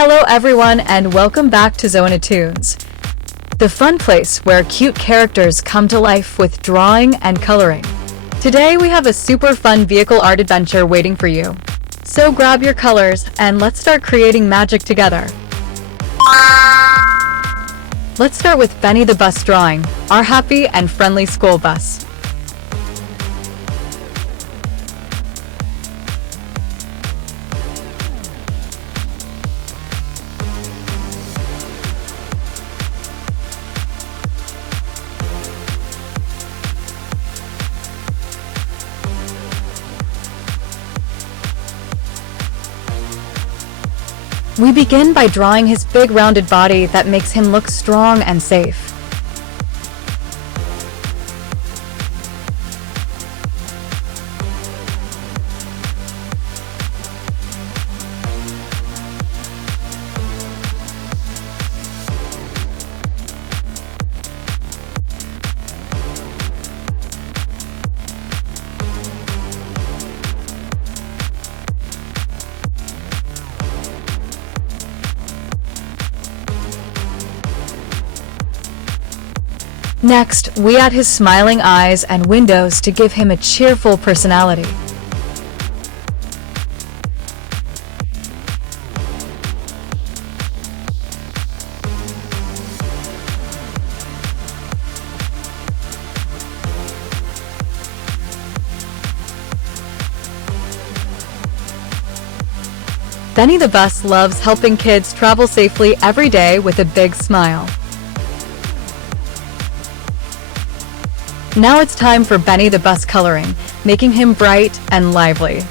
Hello everyone and welcome back to Zona Tunes, the fun place where cute characters come to life with drawing and coloring. Today we have a super fun vehicle art adventure waiting for you. So grab your colors and let's start creating magic together. Let's start with Benny the Bus drawing, our happy and friendly school bus. We begin by drawing his big rounded body that makes him look strong and safe. Next, we add his smiling eyes and windows to give him a cheerful personality. Benny the Bus loves helping kids travel safely every day with a big smile. Now it's time for Benny the Bus coloring, making him bright and lively.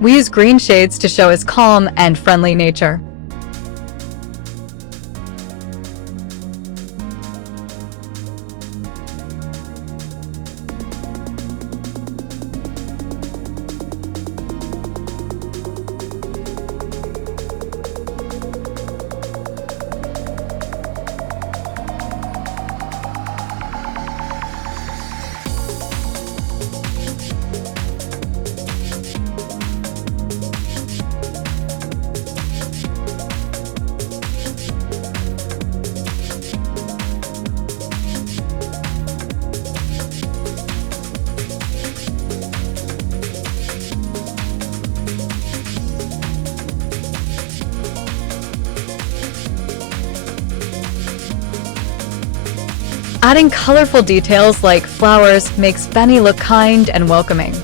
We use green shades to show his calm and friendly nature. Adding colorful details like flowers makes Benny look kind and welcoming.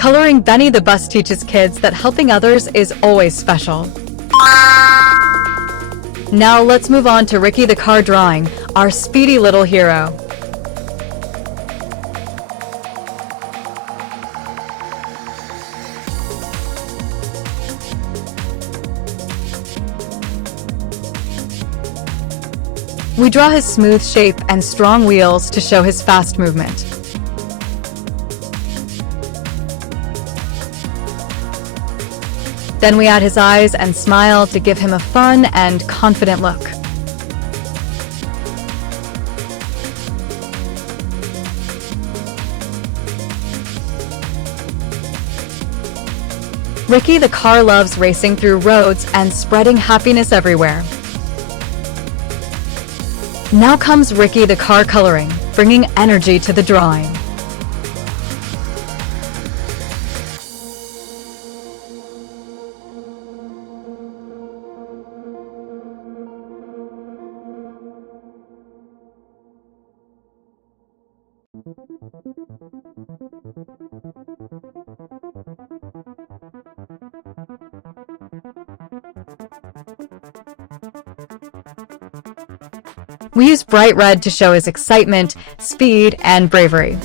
Coloring Benny the Bus teaches kids that helping others is always special. Now let's move on to Ricky the car drawing, our speedy little hero. We draw his smooth shape and strong wheels to show his fast movement. Then we add his eyes and smile to give him a fun and confident look. Ricky the car loves racing through roads and spreading happiness everywhere. Now comes Ricky the car coloring, bringing energy to the drawing. We use bright red to show his excitement, speed, and bravery.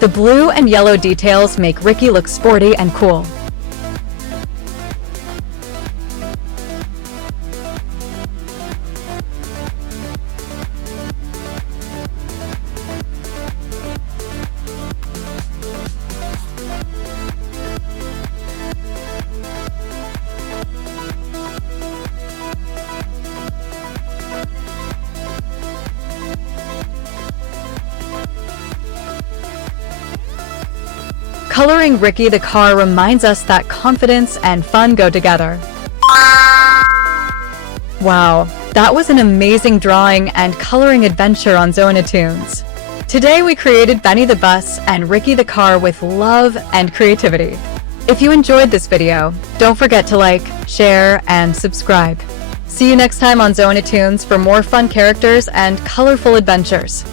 The blue and yellow details make Ricky look sporty and cool. Coloring Ricky the car reminds us that confidence and fun go together. Wow, that was an amazing drawing and coloring adventure on Zonatoons. Today we created Benny the bus and Ricky the car with love and creativity. If you enjoyed this video, don't forget to like, share, and subscribe. See you next time on Zonatoons for more fun characters and colorful adventures.